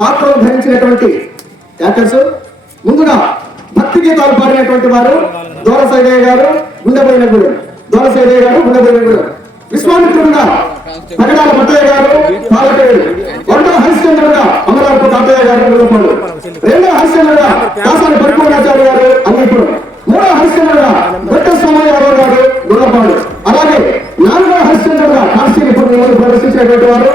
పాత్రలు ధరించినటువంటి యాక్టర్స్ ముందుగా భక్తి గీతాలు పాడినటువంటి వారు దోరసైదయ్య గారు గుండెపోయినగూడెం, దోరసైదయ్య గారు గుండెపోయినగూడెం. విశ్వామిత్రుడుగా పగడాల పట్టయ్య గారు పాలకేడు, రెండవ హరిశ్చంద్రుడుగా అమరావతి తాతయ్య గారు గుల్లపాడు, రెండవ హరిశ్చంద్రుడుగా కాసాని పరిపూర్ణాచార్య గారు అమీపురం, మూడవ హరిశ్చంద్రుడుగా దొట్ట సోమయ్య యాదవ్ గారు గుల్లపాడు, అలాగే నాలుగవ హరిశ్చంద్రుడుగా కాశీపురం ప్రదర్శించినటువంటి వారు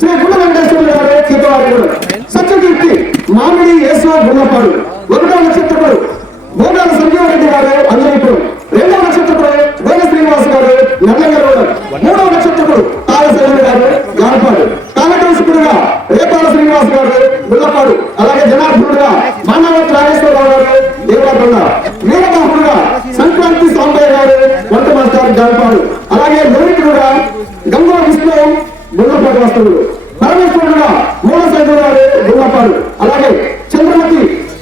శ్రీ గుండ వెంకటేశ్వర గారు సీతవారిగూడెం, సత్యకీర్తి మామిడి యేసు గుల్లపాడు, ఒకటవ నక్షత్రుడు బోగాల సంజీవరెడ్డి గారు అంజనీపురం, రెండవ నక్షత్రుడు వేద శ్రీనివాస్ గారు నల్లగరగూడెం, మూడవ నక్షత్రుడు తారశైలి గారు గానపాడు, కాలకౌశికుడుగా రేపాల శ్రీనివాస్ గారు గుల్లపాడు, అలాగే జనార్దనుడుగా మానవత్ రాజేశ్వరరావు గారు దేవరకొండ, వీరబాహుడుగా సంక్రాంతి సాంబయ్య గారు వంట మాస్టర్ గానపాడు, అలాగే లోనికుడుగా గంగో విష్ణు గుల్లపాడు వస్తువులు, పరమేశ్వరుడుగా మూలశేఖర్ గారు గుల్లపాడు, అలాగే చంద్రమతి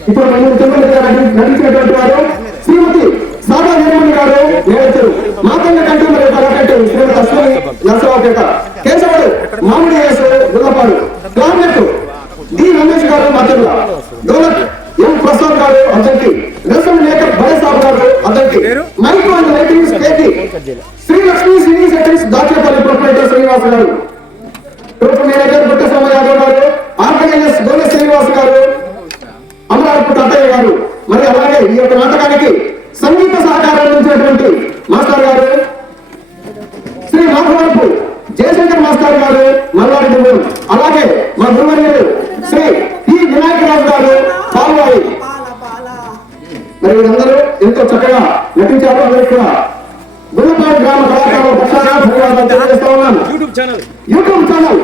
ఇప్పుడు చంద్రమతి గారు నటించినటువంటి వారు శ్రీమతి సాదా వీరమణి గారు నేడచెరు, మాతంగ కంటి మరియు కళాకంటి శ్రీమతి అశ్వని నరసరావుపేట, కేశవుడు మామిడి యేసు గుల్లపాడు, క్లార్నెట్ డి రమేష్ గారు మధ్యలో, డోలక్ ఎం ప్రసాద్ గారు అద్దంకి, రసం మేకప్ భయసాబ్ గారు అద్దంకి, మైక్రో అండ్ లైటింగ్స్ కేటి Sri Lakshmi cine settings Dachepalli proprietor Srinivas garu, group manager Dotta Somaiah Yadav garu, organizers గోనె శ్రీనివాస్ గారు అమరావతి తాతయ్య గారు, మరి అలాగే ఈ యొక్క నాటకానికి సంగీత సహకారం అందించినటువంటి మాస్టర్ గారు శ్రీ మాధవరపు జయశంకర్ మాస్టర్ గారు మల్లారెడ్డి, అలాగే మా గురువర్యులు శ్రీ పి వినాయకరాజు గారు పాల్వాయి. మరి వీరందరూ ఎంతో చక్కగా నటించారు. అందరికీ కూడా గుల్లపాడు గ్రామ కళాకారుల పక్షాన ధన్యవాదాలు తెలియజేస్తా ఉన్నాను. YouTube channel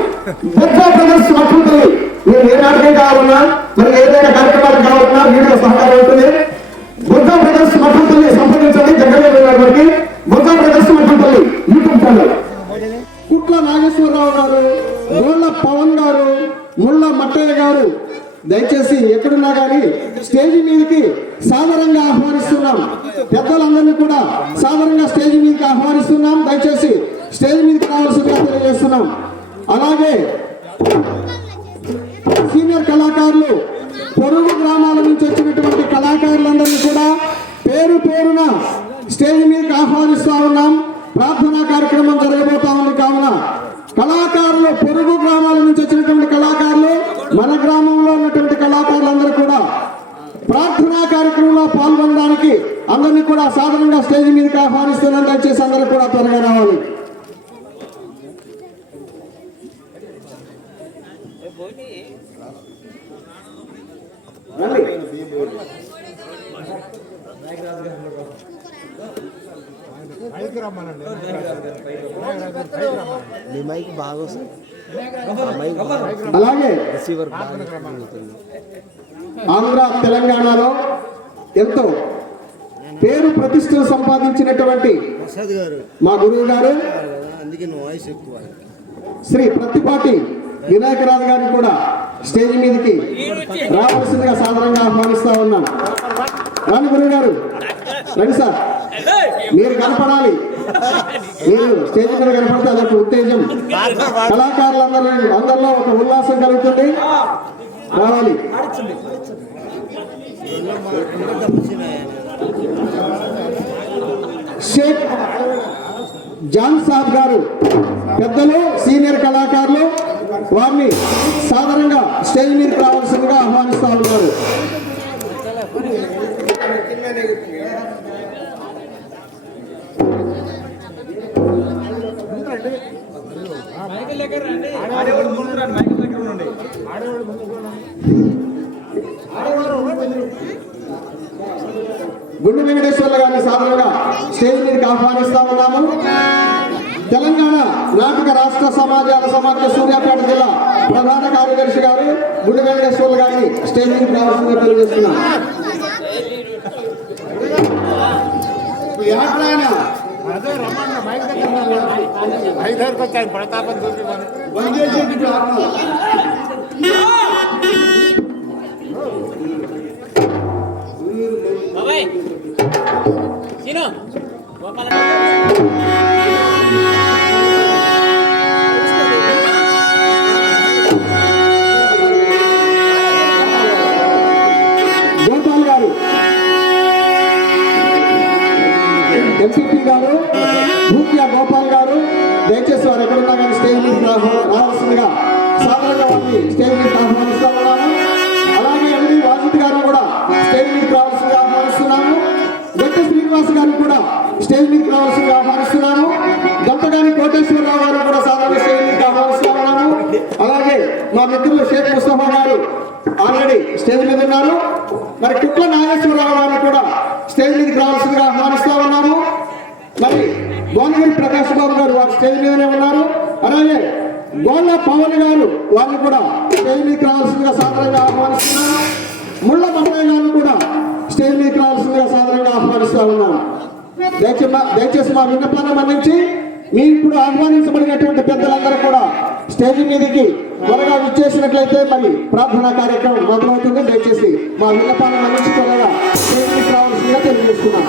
Bojja brothers Mathampalli, మీరు ఏ నాటకం కావాలన్నా మరి ఏదైనా కార్యక్రమాలు కావాలన్నా వీడియో సహకారం ఉంటుంది. బొజ్జా బ్రదర్స్ మఠంపల్లి సంప్రదించండి. దగ్గరలో వారికి Bojja brothers Mathampalli YouTube channel. Kutla Nageswararao garu, Golla Pawan గారు, ముళ్ళ మట్టయ్య గారు దయచేసి ఎక్కడున్నా కానీ స్టేజీ మీదకి సాదరంగా ఆహ్వానిస్తున్నాం. పెద్దలందరినీ కూడా సాదరంగా స్టేజీ మీదకి ఆహ్వానిస్తున్నాం. దయచేసి స్టేజ్ మీదకి రావాల్సిందిగా తెలియజేస్తున్నాం. అలాగే సీనియర్ కళాకారులు, పొరుగు గ్రామాల నుంచి వచ్చినటువంటి కళాకారులందరినీ కూడా పేరు పేరున స్టేజ్ మీదకి ఆహ్వానిస్తూ ఉన్నాం. ప్రార్థనా కార్యక్రమం జరగబోతా ఉంది. కావున కళాకారులు, పొరుగు గ్రామాల నుంచి వచ్చినటువంటి కళాకారులు, మన గ్రామంలో ఉన్నటువంటి కళాకారులందరూ కూడా ప్రార్థనా కార్యక్రమంలో పాల్గొనడానికి అందరినీ కూడా సాధారణంగా స్టేజ్ మీదకి ఆహ్వానిస్తున్నాం. దయచేసి అందరూ కూడా త్వరగా రావాలి. అలాగే ఆంధ్ర తెలంగాణలో ఎంతో పేరు ప్రతిష్టలు సంపాదించినటువంటి మా గురువు గారు శ్రీ ప్రత్తిపాటి వినాయకరాజు గారిని కూడా స్టేజ్ మీదకి రావాల్సిందిగా సాధారణంగా ఆహ్వానిస్తా ఉన్నాం. రాని గురువు గారు రండి సార్, మీరు కనపడాలి. మీరు స్టేజ్ మీద కనపడితే అదొక ఉత్తేజం, కళాకారులందరిలో ఒక ఉల్లాసం కలుగుతుంది. రావాలి. షేక్ జాన్ సాబ్ గారు పెద్దలు, సీనియర్ కళాకారులు, వారిని సాధారణంగా స్టేజ్ మీదకి రావాల్సిందిగా ఆహ్వానిస్తా ఉన్నారు. గుండు వెంకటేశ్వర్ల గారిని సాధారణంగా స్టేజ్ మీదకి ఆహ్వానిస్తా ఉన్నాము. తెలంగాణ నాటక రాష్ట్ర సమాజాల సమాఖ్య సూర్యాపేట జిల్లా ప్రధాన కార్యదర్శి గారు గుండు వెంకటేశ్వర్ల గారిని స్టేజ్ మీదకి రావాల్సిందిగా తెలియజేస్తున్నాం. ఐదారికి వచ్చాయి ప్రతాపం చూపి గోపాల్ గారు, ఎంపీపీ గారు, భూక్యా గోపాల్ గారు, దయచేసి వారు ఎక్కడున్నా కానీ స్టేజ్ మీద రావాల్సిందిగా సాధారణంగా వారిని స్టేజ్ మీద ఆహ్వానిస్తా ఉన్నాము. అలాగే ఎండి వాజిత్ గారిని కూడా స్టేజ్ మీద రావాల్సిందిగా ఆహ్వానిస్తున్నాము. గంట శ్రీనివాస్ గారిని కూడా స్టేజ్ మీద రావాల్సిందిగా ఆహ్వానిస్తున్నాము. గంటగాని కోటేశ్వరరావు గారిని కూడా సాధారణ స్టేజ్ మీద ఆహ్వానిస్తా ఉన్నాము. అలాగే మా మిత్రులు షేక్ ముస్తఫా గారు ఆల్రెడీ స్టేజ్ మీద ఉన్నారు. మరి కుట్ల నాగేశ్వరరావు గారిని కూడా స్టేజ్ మీదకి రావాల్సిందిగా ఆహ్వానిస్తా ఉన్నాము. మరి గోనగిరి ప్రకాష్ బాబు గారు వారు స్టేజ్ మీదనే ఉన్నారు. అలాగే గోళ్ళ పవన్ గారు వారిని కూడా స్టేజ్ మీదకి రావాల్సిందిగా సాధారణంగా ఆహ్వానిస్తున్నాము. ముళ్ళ మమ్మయ్య గారిని కూడా స్టేజ్ మీదకి రావాల్సిందిగా సాధారణంగా ఆహ్వానిస్తా ఉన్నాము. దయచేసి మా విన్నపాన్ని మన్నించి మీ ఇప్పుడు ఆహ్వానించబడినటువంటి పెద్దలందరూ కూడా స్టేజ్ మీదకి త్వరగా విచ్చేసినట్లయితే మరి ప్రార్థనా కార్యక్రమం మొదలవుతుంది. దయచేసి మా విన్నపాన్ని మన్నించి త్వరగా స్టేజ్ మీదకి రావాల్సిందిగా తెలియజేస్తున్నాం.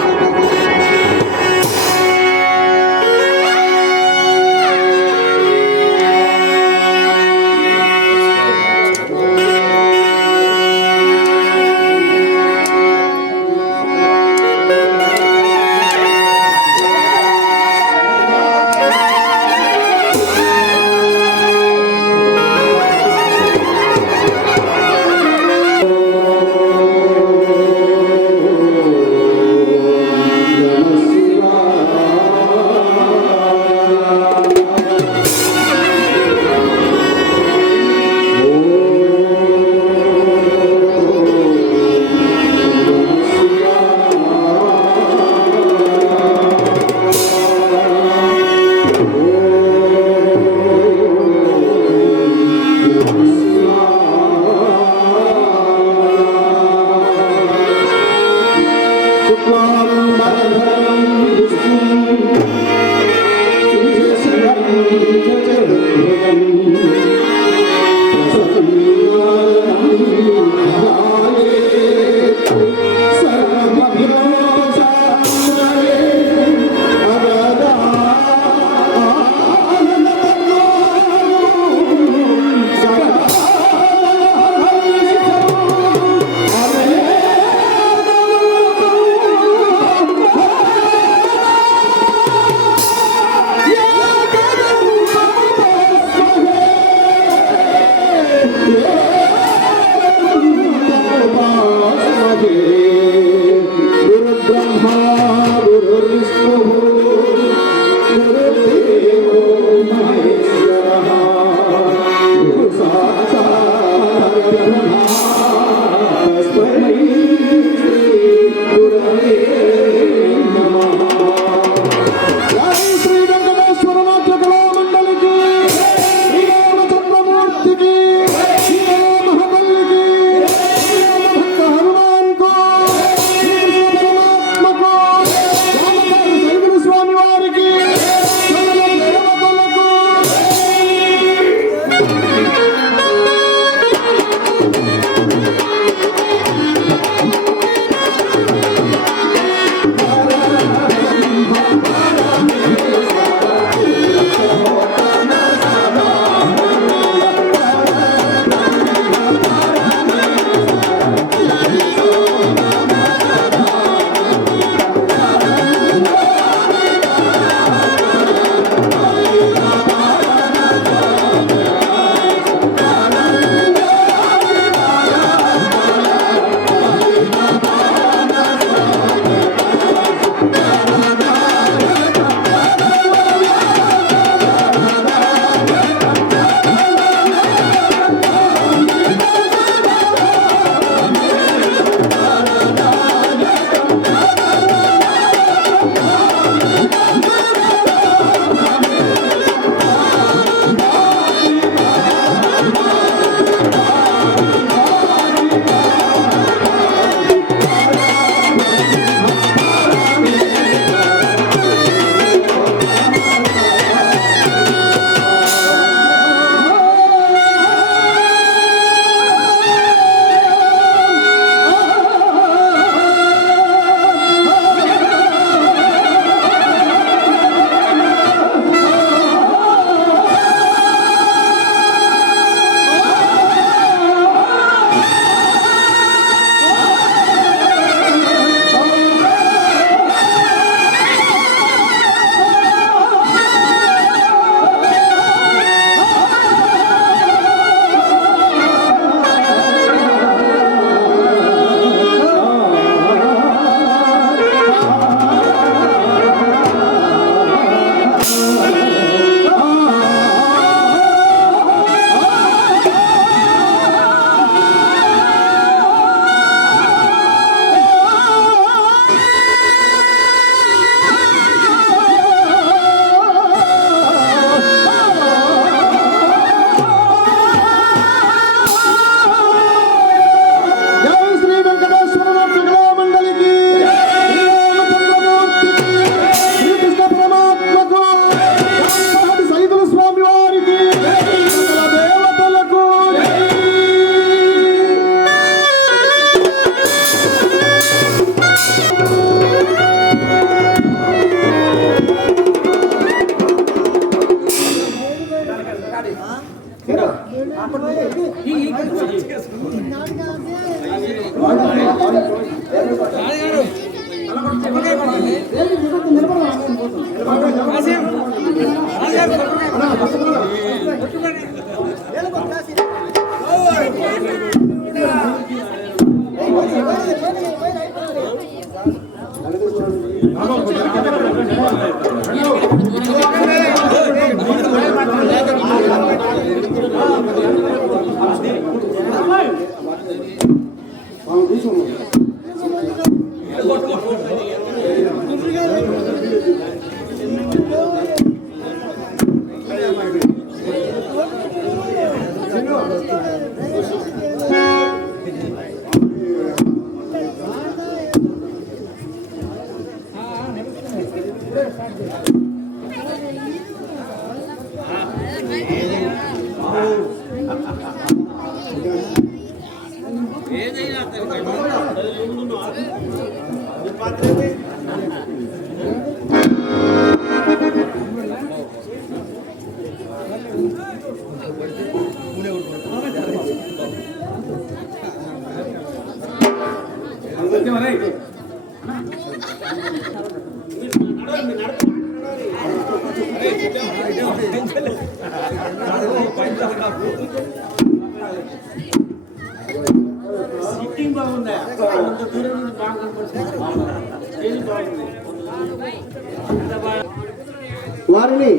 వారిని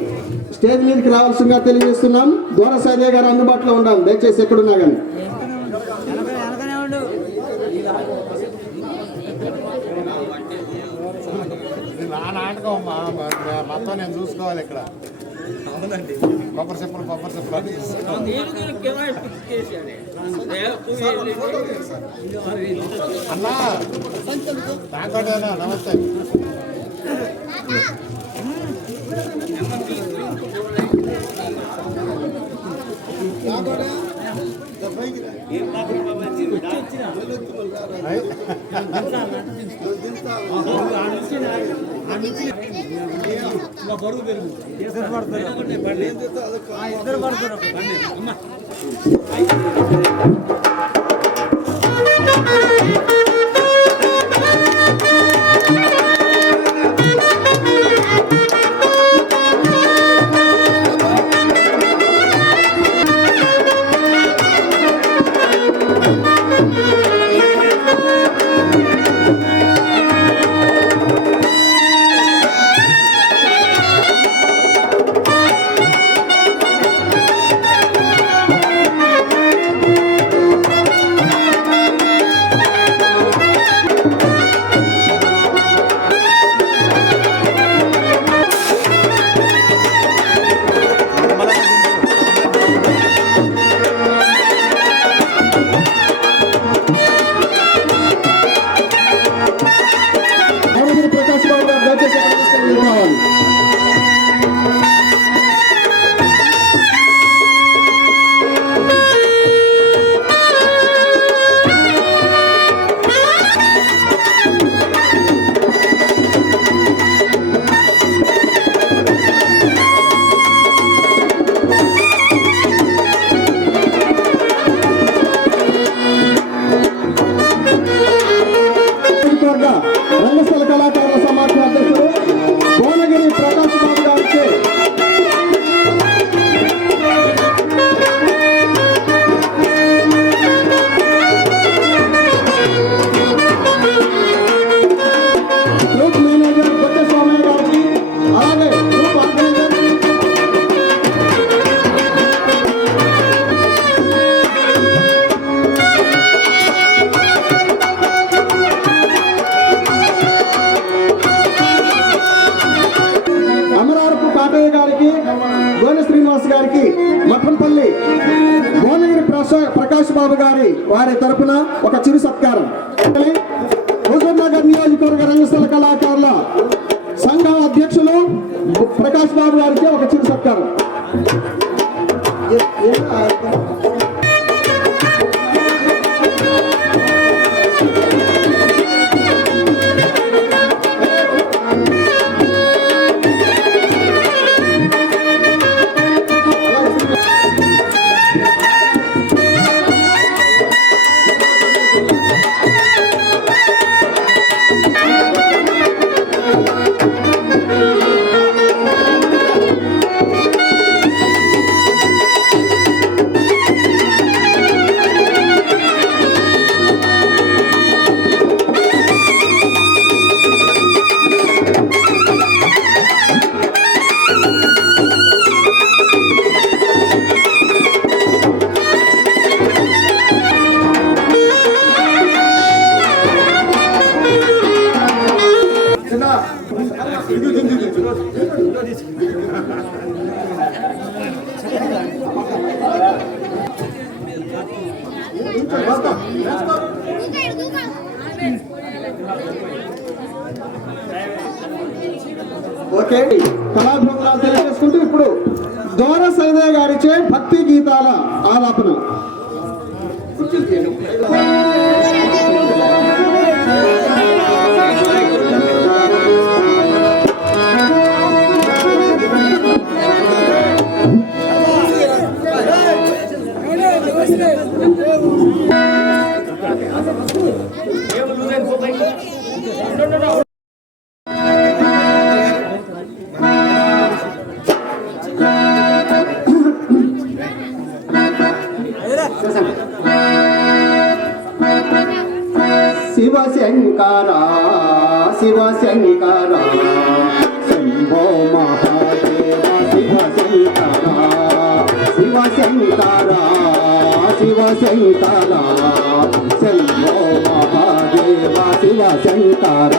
స్టేజ్ మీదకి రావాల్సిందిగా తెలియజేస్తున్నాం. దూర సైదయ్య గారు అందుబాటులో ఉండాలి, దయచేసి ఎక్కడున్నా కానీ. నా నాటకం మొత్తం నేను చూసుకోవాలి ఇక్కడ. అవునండి, కొబ్బరి చెప్పులు అది అన్నా బ్యాంకోటేనా. నమస్తే. బరువు పెరుగు ఇద్దరు పడతారు. రంగస్థల కళాకారుల సమాఖ్య అధ్యక్షుడు భువనగిరి ప్రకాష్ బాబు గారిచే గ్రూప్ మేనేజర్ కొత్త స్వామి గారికి, అలాగే గ్రూప్ ఆర్గనైజర్ గోనె శ్రీనివాస్ గారికి, మఠంపల్లి భువనగిరి ప్రకాష్ బాబు గారి వారి తరపున ఒక చిరు సత్కారం. హుజూర్నగర్ నియోజకవర్గ రంగస్థల కళాకారుల సంఘం అధ్యక్షులు ప్రకాష్ బాబు గారికి ఒక చిరు సత్కారం. ఓకే, కళాభివందనాలు తెలియజేసుకుంటూ ఇప్పుడు దోర సైదయ్య గారిచే భక్తి గీతాల ఆలాపన. శివ శంకర శివ శంకర శంభో మహాదేవ శివ శంకర శివ శంకర శివ శంకర శంభో మహాదేవ శివ శంకర.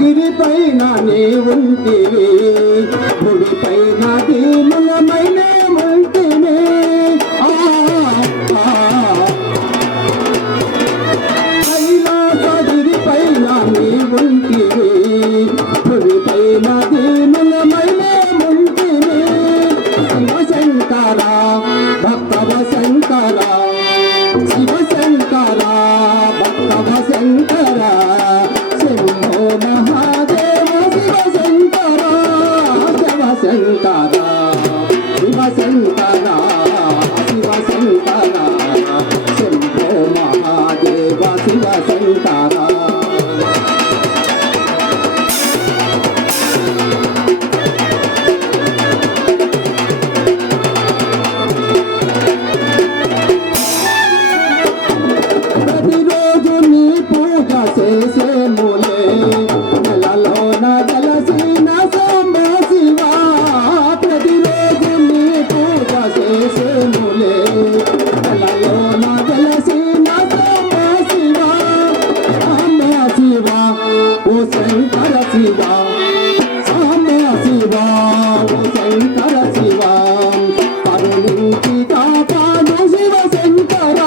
గిరిపైన నీ ఉంటివి గుడిపైన దీనులమైన ఉంటివి కైలాసగిరిపైన నీ ఉంటివి గుడిపైన దీనులమైన ఉంటివి. శివ శంకర భక్తవ శంకర శివ శంకర భక్తవ శంకర శంభో మహాదేవ శివ శంకర శివ శంకర శివ శంకర శివ శంకర శంభో మహాదేవ శివ శంకర. ప్రతిరోజు నీ పూజ చేసేములే నెలలోన గలసిన సోమ శివ. ప్రతిరోజు నీ పూజ చేసేములే నెలలోన గలసిన సోమ శివ. సామ్య శివ ఓ శంకర శివ సామ్య శివ ఓ శంకర శివ కరుణించి కాపాడు శివ శంకర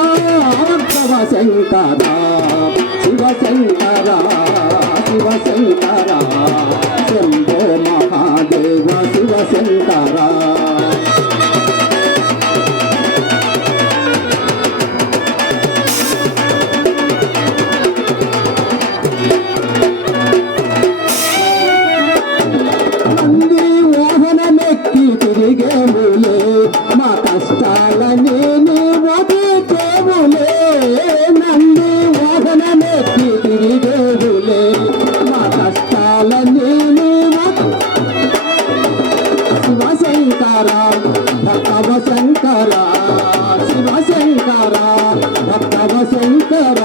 శివ శంకర శివ శంకర శివ శంకర శంభో మహాదేవ శివ శంకర. నంది వాహనమెక్కి తిరిగేములే మా కష్టాలని నీవు తీర్చేములే. నంది వాహనమెక్కి తిరిగేములే మా కష్టాలని నీవు. శివ శంకర భక్తవ శంకర శివ శంకర భక్తవ శంకర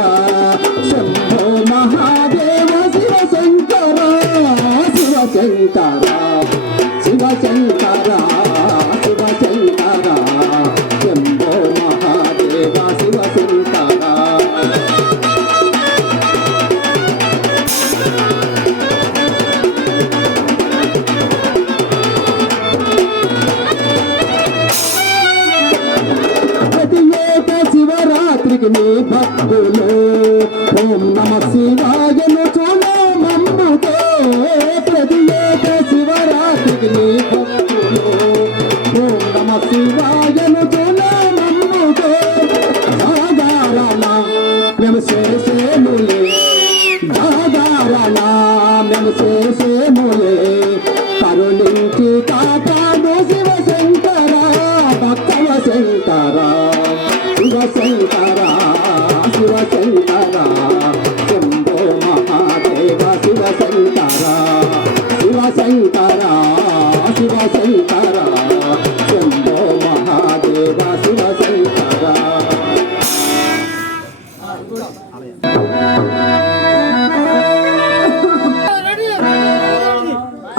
శంభో మహాదేవ శివ శంకర శివ శంకర శివ శంకర శివ శంకర శంభో మహాదేవ శివ శంకర. ప్రతి ఏక శివరాత్రికి నీ భక్తులు ఓం నమ శివాయను చూడమమ్ముతో. ప్రతి ఏక శివరాత్రికి నీ భక్తులు ఓం నమ శివాయను చూడమమ్ముతో. సాధారణ మేము చేసేములే సాధారణ మేము చేసేములే కరుణించి కాపాడు శివ శంకర భక్తవ శంకర శివ శంకర శివ శంకర శంభో మహాదేవ శివ శంకర శివ శంకర శివ శంకర శంభో మహాదేవ శివ శంకర.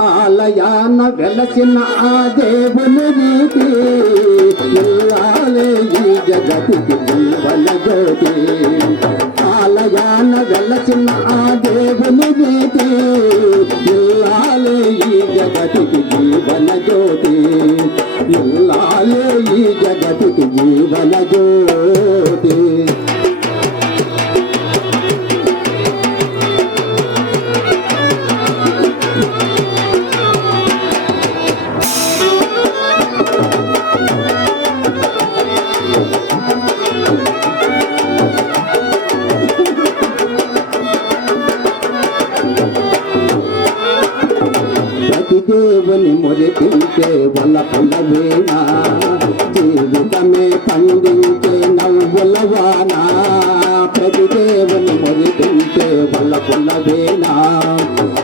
ఆలయాన వెలసిన ఆ దేవుని రీతి ఇల్లాలే ఈ జగతికి జీవన జ్యోతి ఆలయాన వెలసిన ఆ దేవుని నీతి ఇల్లాలే ఈ జగతికి జీవన జ్యోతి ఇల్లాలే ఈ జగతికి జీవన జ్యోతి దేవుని మురిపించే వలపుల వీణ జీవితమే పండించే నవ్వుల వాన ప్రతి దేవుని మురిపించే వలపుల వీణ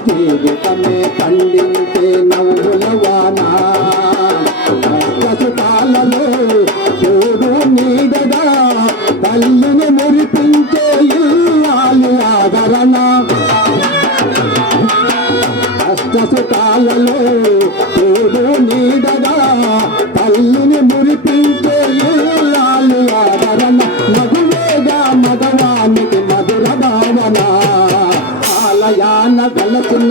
జీవితమే పండించే నవ్వుల వాన కసుకాలలో చూడు నీడగా తల్లిని మురిపించే ఇల్లాలి ఆదరణ కష్టసుకాలలో తోడు నీడగా తల్లిని మురిపించే ఇల్లాలి ఆదరణ మధువేగా మగవానికి మధుర భావన ఆలయాన వెలసిన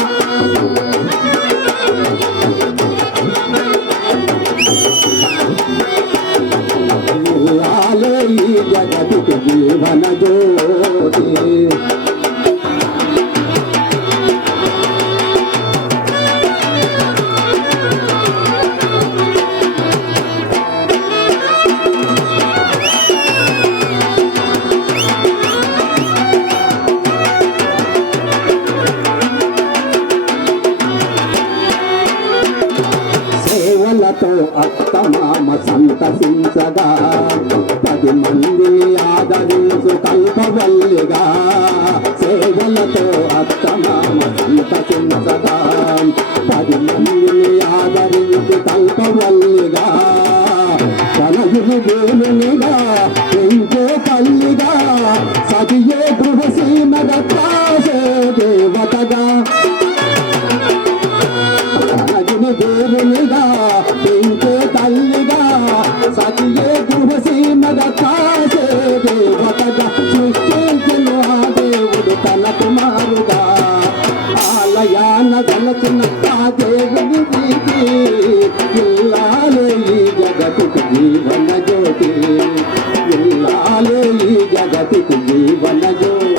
ఇల్లాలే ఈ జగతికి జీవన జ్యోతి సేవలతో అత్తమామ సంతసించగా 10 మందిని ఆదరించు కల్పవల్లిగా సేవలతో అత్తమామ సంతసించగా 10 మందిని ఆదరించు కల్పవల్లిగా తనయుని దేవునిగా పెంచే తల్లిగా సదియే గృహసీమగా కాసే దేవతగా దేవునిగా పెంచే తల్లిగా సతియే గృహసీమగా కాసే దేవతగా సృష్టించిన ఆ దేవుడు తన కుమారుగా ఆలయాన వెలసిన ఆ దేవుని ప్రీతి ఇల్లాలే ఈ జగతికి జీవన జ్యోతి ఇల్లాలే ఈ జగతికి జీవన జ్యోతి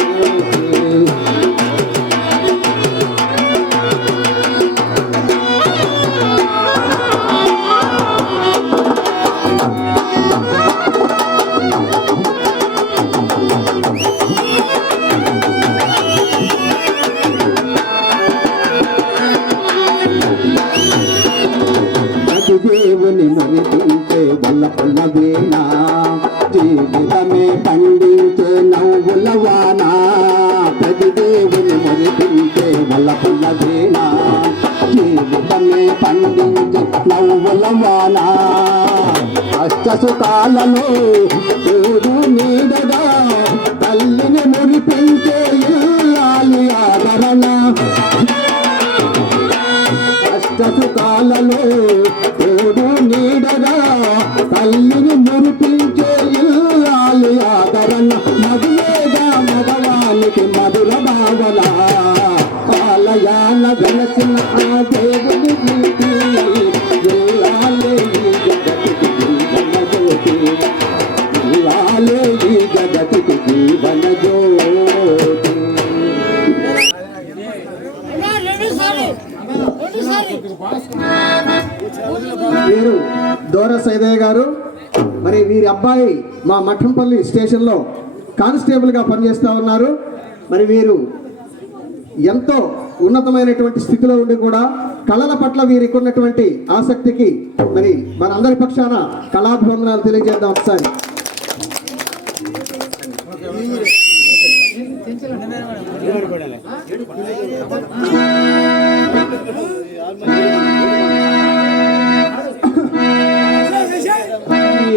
దేవుని మురిపించే వల్లపుల వీణ జీవితమే పండించే నవ్వుల వాన ప్రతి దేవుని మురిపించే వల్లపుల వీణ జీవితమే పండించే నవ్వుల వాన అష్టసుకాలలో తోడు నీడగా తల్లిని మురిపించే ఇల్లాలి ఆదరణ కష్టసుకాలలో తోడు నీడగా తల్లిని మురిపించే ఇల్లాలి ఆదరణ మధువేగా మగవానికి మధుర భావన ఆలయాన వెలసిన ఆ దేవుని ప్రీతి ఇల్లాలే ఈ జగతికి జీవన జ్యోతి ఇల్లాలే ఈ జగతికి జీవన జ్యోతి వీరు దోర సైదయ్య గారు. మరి వీరి అబ్బాయి మా మఠంపల్లి స్టేషన్లో కానిస్టేబుల్గా పనిచేస్తూ ఉన్నారు. మరి వీరు ఎంతో ఉన్నతమైనటువంటి స్థితిలో ఉండి కూడా కళల పట్ల వీరికి ఉన్నటువంటి ఆసక్తికి మరి మనందరి పక్షాన కళాభివందనాలు తెలియజేద్దాం ఒకసారి.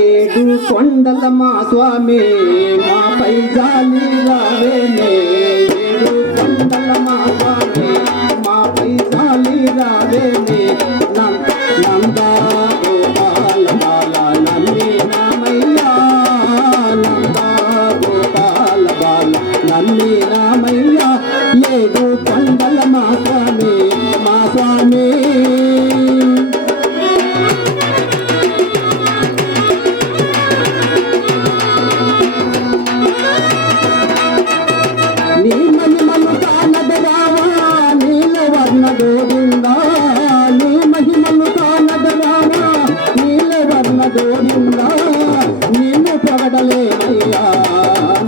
ఏడు కొండల మా స్వామి మాపై జాలి రావేనే ఏడు కొండల మా స్వామి మాపై జాలి రావేనే నంద గోపాల బాల నమ్మి నామయ్యా నమ్మినామయ్యా ఏడు కొండల మా స్వామి మా స్వామి నీ మహిమలు కానదరావా నీలవర్ణ గోవిందా నీ మహిమలు కానదరావా నీలవర్ణ గోవిందా నిన్ను పొగడలేనయ్యా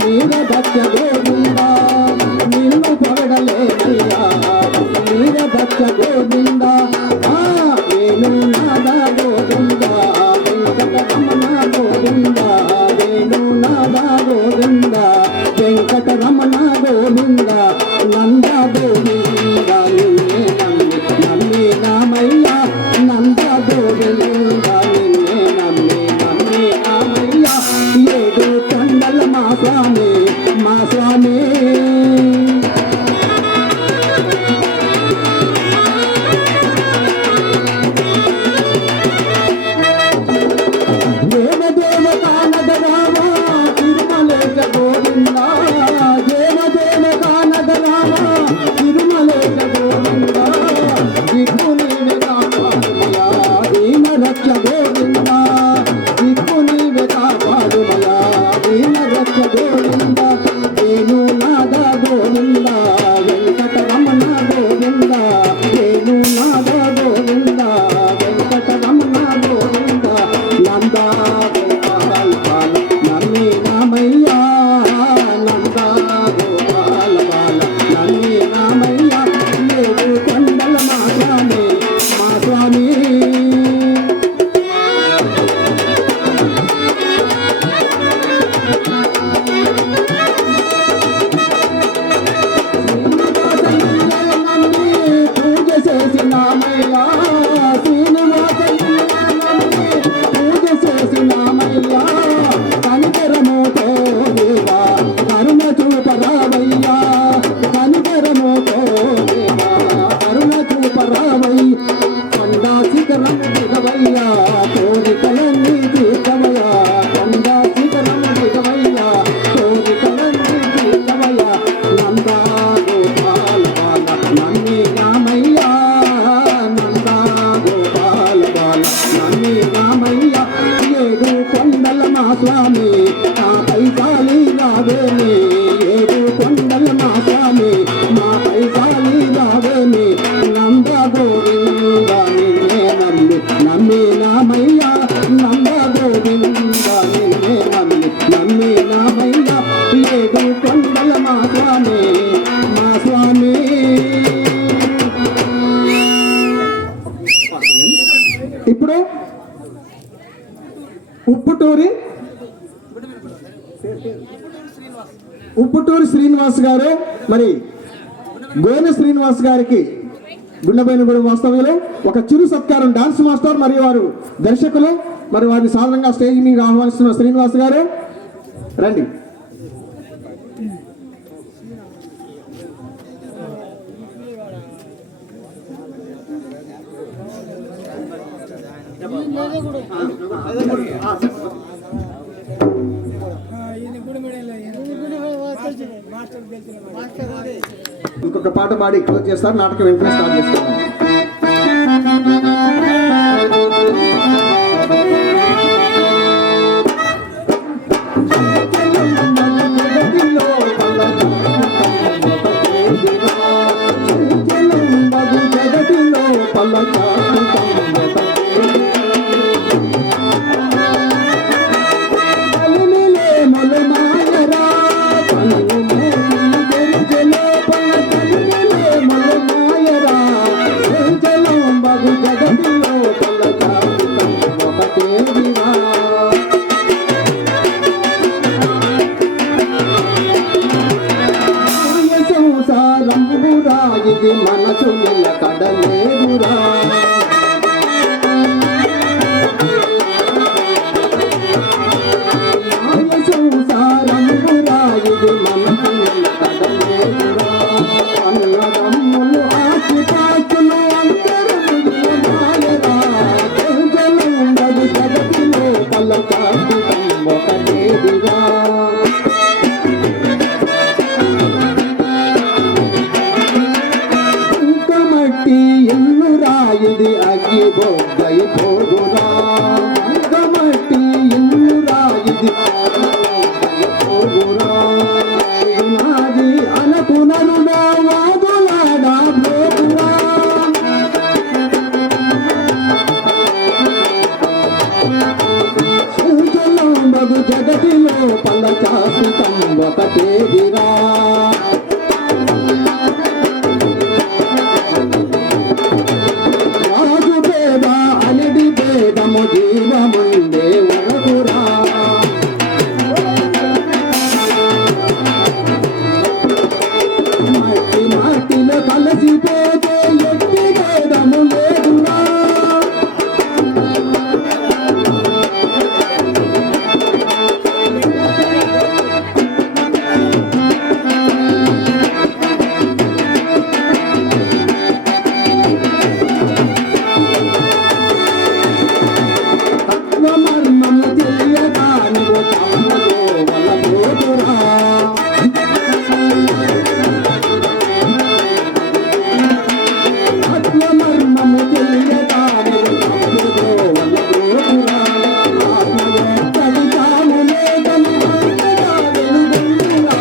నీరభక్ష గోవిందా నిన్ను పొగడలేనయ్యా నీరభక్ష గోవిందా వేణు నాద గోవిందా వెంకటరమణ గోవిందా వేణు నాద గోవిందా వెంకటరమణ గోవింద నంద గోవింద నిన్నే నమ్మినామయ్యా నంద గోవింద నిన్నే నమ్మినామయ్యా ఏడు కొండల మా స్వామి మా స్వామి స్వామి ఆ పైసాలి రావేమి ఏడు కొండల మా స్వామి మా పైసాలి రావేమి నంద గోవింద నిన్నే నమ్మినామయ్యా నంద గోవింద నిన్నే నమ్మినామయ్యా ఏడు కొండల మా స్వామి మా స్వామి. ఇప్పుడు ఉప్పుటూరి శ్రీనివాస్ గారు మరి గోనె శ్రీనివాస్ గారికి గుండెబోయినగూడెం వాస్తవ్యులు ఒక చిరు సత్కారం డాన్స్ మాస్టర్ మరియు వారు దర్శకులు మరి వారిని సాధారణంగా స్టేజ్ మీద ఆహ్వానిస్తున్న శ్రీనివాస్ గారు రండి. ఇంకొక పాట పాడి క్లోజ్ చేస్తారు, నాటకం వెంటనే స్టార్ట్ చేస్తారు. ఇది మనసు నిలకడలేదురా సంసారమురా ఇది మనసు నిలకడలేదురా అన్నదమ్ములు ఆశిపాసులు అంతరముయరా జలముండదు జగతిలో పలకాశితం ఒకటేదిరా ఆత్మికం ఒకటేదిరా రాజు పేద అనిడి పేదము జీవముందే వరకురా మట్టి మట్టిలో కలిసిపోతే ఎట్టి భేదము లేదురా తత్వమర్మము తెలియగా నీవు తమ్ముతో వలపోతురా తత్వమర్మము తెలియగా నీవు తమ్ముతో వలపోతురా ఆత్మవేత్తడి తాము లేదని అంతగా వెలుగొందురా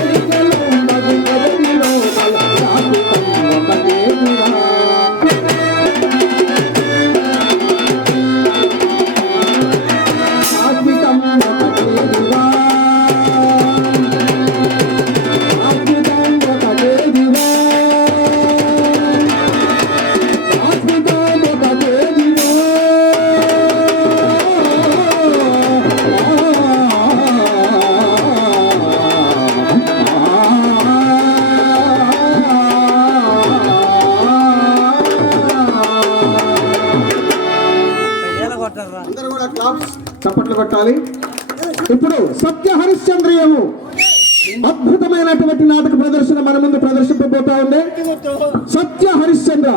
ఎరికలుండదు ఎరికిలో శాశ్వతం ఒకటేదిరా ఆత్మికం ఒకటేదిరా ఆత్మికం ఒకటేదిరా ఆత్మికం ఒకటేదిరా అందరూ కూడా క్లాప్స్ చప్పట్లు కొట్టాలి. ఇప్పుడు సత్య హరిశ్చంద్రియము అద్భుతమైనటువంటి నాటక ప్రదర్శన మన ముందు ప్రదర్శింపబోతా ఉంది. సత్య హరిశ్చంద్ర